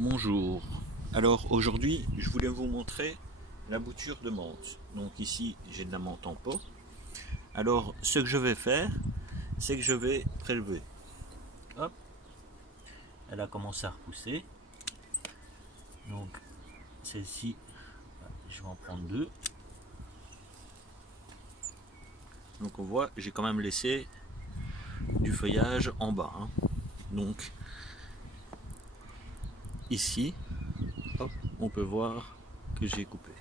Bonjour. Alors aujourd'hui, je voulais vous montrer la bouture de menthe. Donc ici, j'ai de la menthe en pot. Alors, ce que je vais faire, c'est que je vais prélever. Hop. Elle a commencé à repousser. Donc, celle-ci, je vais en prendre deux. Donc on voit, j'ai quand même laissé du feuillage en bas. Donc, ici, hop, on peut voir que j'ai coupé.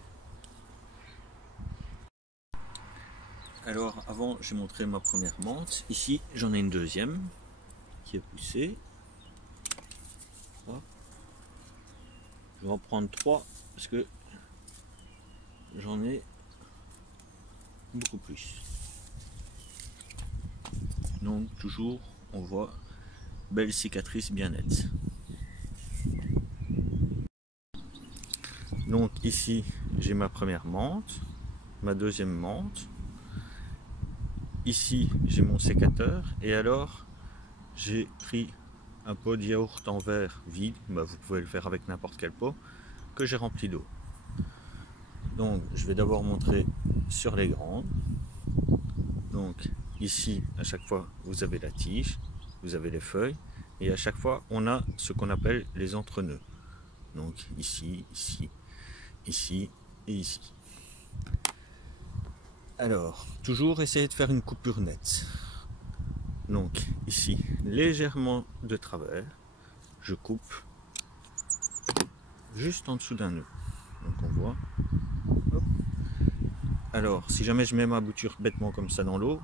Alors avant, j'ai montré ma première menthe. Ici, j'en ai une deuxième qui est poussée. Hop. Je vais en prendre trois parce que j'en ai beaucoup plus. Donc toujours, on voit belle cicatrice bien nette. Donc ici, j'ai ma première menthe, ma deuxième menthe. Ici, j'ai mon sécateur et alors j'ai pris un pot de yaourt en verre vide, vous pouvez le faire avec n'importe quel pot, que j'ai rempli d'eau. Donc je vais d'abord montrer sur les grandes. Donc ici, à chaque fois, vous avez la tige, vous avez les feuilles, et à chaque fois, on a ce qu'on appelle les entre-nœuds. Donc ici, ici, ici et ici. Alors, toujours essayer de faire une coupure nette. Donc ici, légèrement de travers, je coupe juste en dessous d'un nœud. Donc on voit. Hop. Alors, si jamais je mets ma bouture bêtement comme ça dans l'eau,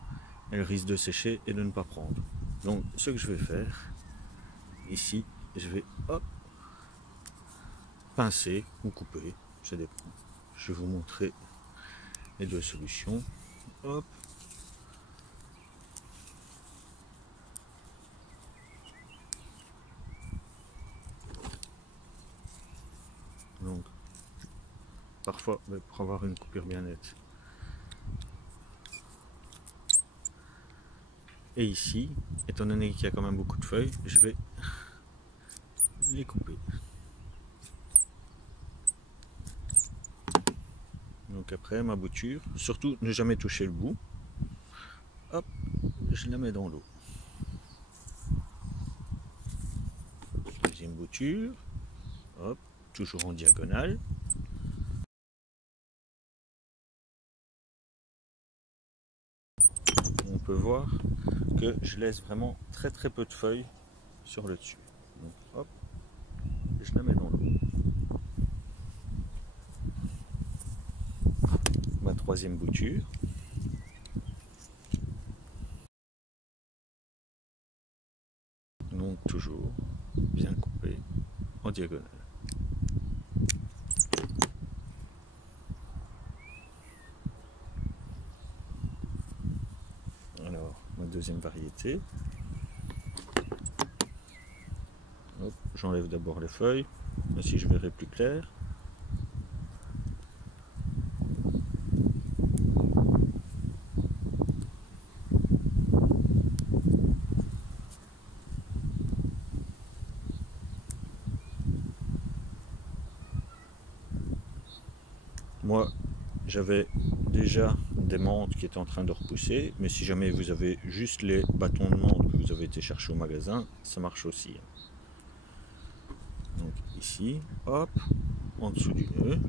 elle risque de sécher et de ne pas prendre. Donc ce que je vais faire, ici, je vais hop, pincer ou couper, ça dépend. Je vais vous montrer les deux solutions. Hop. Donc, parfois, pour avoir une coupure bien nette. Et ici, étant donné qu'il y a quand même beaucoup de feuilles, je vais les couper. Donc après, ma bouture, surtout ne jamais toucher le bout. Hop, je la mets dans l'eau. Deuxième bouture. Hop, toujours en diagonale. On peut voir que je laisse vraiment très peu de feuilles sur le dessus. Donc hop, je la mets dans l'eau. Ma troisième bouture. Donc toujours bien coupé en diagonale. Alors, ma deuxième variété. J'enlève d'abord les feuilles, ainsi je verrai plus clair. Moi, j'avais déjà des menthes qui étaient en train de repousser, mais si jamais vous avez juste les bâtons de menthe que vous avez été chercher au magasin, ça marche aussi. Donc ici, hop, en dessous du nœud.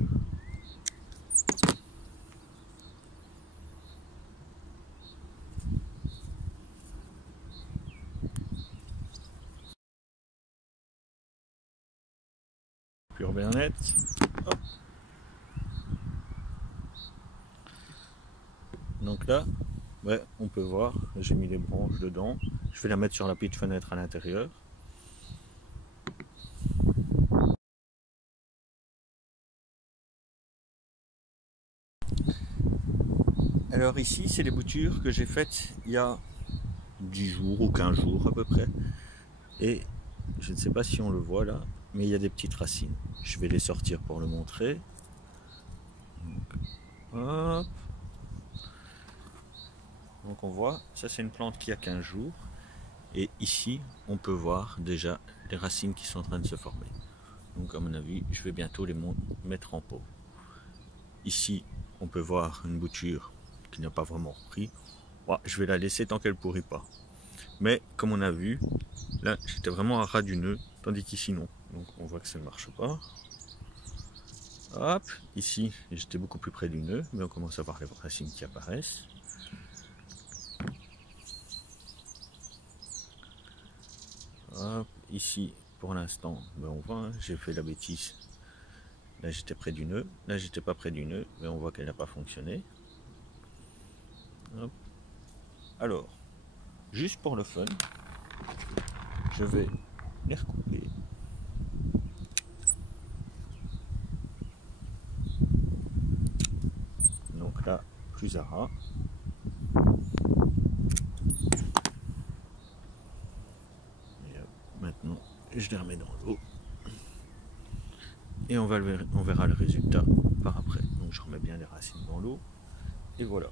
Coupure bien nette. Hop. Donc là, ouais, on peut voir, j'ai mis les branches dedans. Je vais la mettre sur la petite fenêtre à l'intérieur. Alors ici, c'est les boutures que j'ai faites il y a 10 jours ou 15 jours à peu près. Et je ne sais pas si on le voit là, mais il y a des petites racines. Je vais les sortir pour le montrer. Donc, hop. Donc on voit, ça c'est une plante qui a 15 jours. Et ici, on peut voir déjà les racines qui sont en train de se former. Donc à mon avis, je vais bientôt les mettre en pot. Ici, on peut voir une bouture qui n'a pas vraiment repris. Ouais, je vais la laisser tant qu'elle pourrit pas. Mais comme on a vu, là j'étais vraiment à ras du nœud, tandis qu'ici non. Donc on voit que ça ne marche pas. Hop, ici j'étais beaucoup plus près du nœud, mais on commence à voir les racines qui apparaissent. Hop, ici pour l'instant, ben on voit, hein, j'ai fait la bêtise. Là j'étais près du nœud, là j'étais pas près du nœud, mais on voit qu'elle n'a pas fonctionné. Hop. Alors, juste pour le fun, je vais les recouper. Donc là, plus à ras. Et maintenant, je les remets dans l'eau. Et on verra le résultat par après. Donc je remets bien les racines dans l'eau. Et voilà.